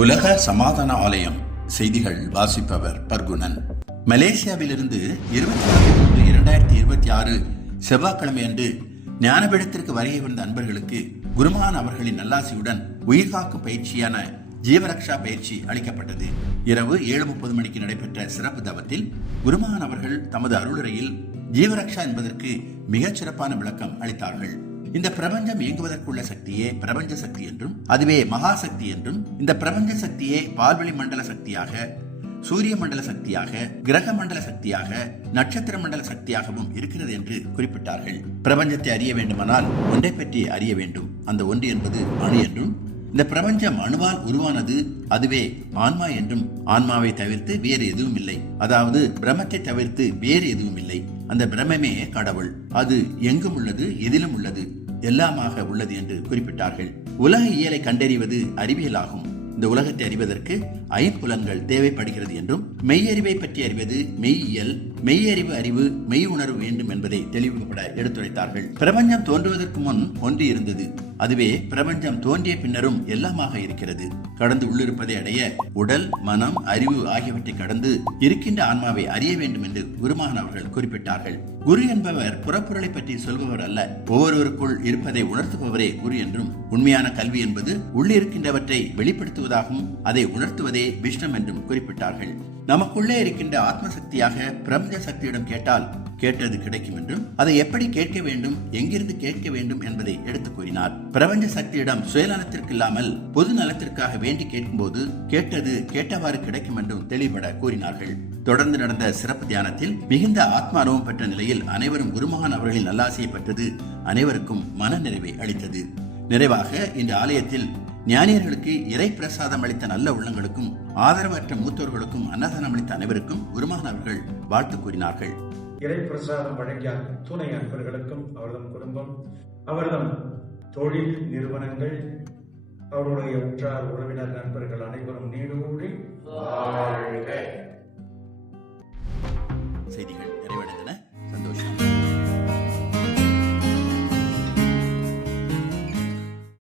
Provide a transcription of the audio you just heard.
உலக சமாதான ஆலயம் செய்திகள் வாசிப்பவர் பர்குணன். மலேசியாவிலிருந்து 24/3/2026 செவ்வாய்க்கிழமை அன்று ஞானபீடத்திற்கு வருகை வந்த அன்பர்களுக்கு குருமான் அவர்களின் நல்லாசியுடன் உயிர்காக்கும் பயிற்சியான ஜீவரக்ஷா பயிற்சி அளிக்கப்பட்டது. இரவு 7:30 மணிக்கு நடைபெற்ற சிறப்பு தவத்தில் குருமான் அவர்கள் தமது அருளுரையில் ஜீவரக்ஷா என்பதற்கு மிகச் சிறப்பான விளக்கம் அளித்தார்கள். இந்த பிரபஞ்சம் இயங்குவதற்குள்ள சக்தியே பிரபஞ்ச சக்தி என்றும், அதுவே மகா சக்தி என்றும், இந்த பிரபஞ்ச சக்தியே பால்வெளி மண்டல சக்தியாக, சூரிய மண்டல சக்தியாக, கிரக மண்டல சக்தியாக, நட்சத்திர மண்டல சக்தியாகவும் இருக்கிறது என்று குறிப்பிட்டார்கள். பிரபஞ்சத்தை அறிய வேண்டுமானால் ஒன்றை பற்றி அறிய வேண்டும். அந்த ஒன்று என்பது அணு என்றும், இந்த பிரபஞ்சம் அணுவால் உருவானது, அதுவே ஆன்மா என்றும், ஆன்மாவை தவிர்த்து வேறு எதுவும் இல்லை, அதாவது பிரம்மத்தை தவிர்த்து வேறு எதுவும் இல்லை. அந்த பிரம்மே கடவுள். அது எங்கும் உள்ளது, எதிலும் உள்ளது, எல்லாமாக உள்ளது என்று குறிப்பிட்டார்கள். உலக இயலை கண்டறிவது அறிவியல் ஆகும். இந்த உலகத்தை அறிவதற்கு ஐம்புலன்கள் தேவைப்படுகிறது என்றும், மெய்யறிவை பற்றி அறிவது மெய்யியல், மெய்யறிவு அறிவு மெய் உணர்வு வேண்டும் என்பதை தெளிவுபட எடுத்துரைத்தார்கள். பிரபஞ்சம் தோன்றுவதற்கு முன் ஒன்று இருந்தது, அதுவே பிரபஞ்சம் தோன்றிய பின்னரும் எல்லாமாக இருக்கிறது. கடந்து உள்ளிருப்பதை அடைய உடல், மனம், அறிவு ஆகியவற்றை கடந்து இருக்கின்ற ஆன்மாவை அறிய வேண்டும் என்று குருமான் அவர்கள் குறிப்பிட்டார்கள். குரு என்பவர் புறப்பொருளை பற்றி சொல்பவர் அல்ல, ஒவ்வொருவருக்குள் இருப்பதை உணர்த்துபவரே குரு என்றும், உண்மையான கல்வி என்பது உள்ளிருக்கின்றவற்றை வெளிப்படுத்துவதாகவும் அதை உணர்த்துவதே விஷ்ணம் என்றும் குறிப்பிட்டார்கள். நமக்குள்ளே இருக்கின்ற ஆத்ம சக்தியாக பிரபஞ்ச சக்தியிடம் கேட்டால் கேட்டது கிடைக்கும் என்றும், அதை எப்படி கேட்க வேண்டும், எங்கிருந்து கேட்க வேண்டும் என்பதை எடுத்துக் கூறினார். பிரபஞ்ச சக்தியிடம் சுயநலத்திற்கு இல்லாமல் பொது நலத்திற்காக வேண்டி கேட்கும் போது கேட்டது கேட்டவாறு கிடைக்கும் என்றும் தெளிவுபட கூறினார்கள். தொடர்ந்து நடந்த சிறப்பு தியானத்தில் மிகுந்த ஆத்ம அனுபவம் பெற்ற நிலையில் அனைவரும் குருமகான் அவர்களின் நல்லாசியை பெற்றது அனைவருக்கும் மன நிறைவை அளித்தது. நிறைவாக இந்த ஆலயத்தில் ஞானியர்களுக்கு இறை பிரசாதம் அளித்த நல்ல உள்ளங்களுக்கும், ஆதரவற்ற மூத்தோர்களுக்கும் அன்னதானம் அளித்த அனைவருக்கும் குருமகான் அவர்கள் வாழ்த்து கூறினார்கள். இறை பிரசாதம் வழங்கிய துணை அன்பர்களுக்கும், அவர்தம் குடும்பம், அவர்தம் தொழில் நிறுவனங்கள், அவருடைய உற்றார் உறவினர் நண்பர்கள் அனைவரும் நீடூழி வாழ்க.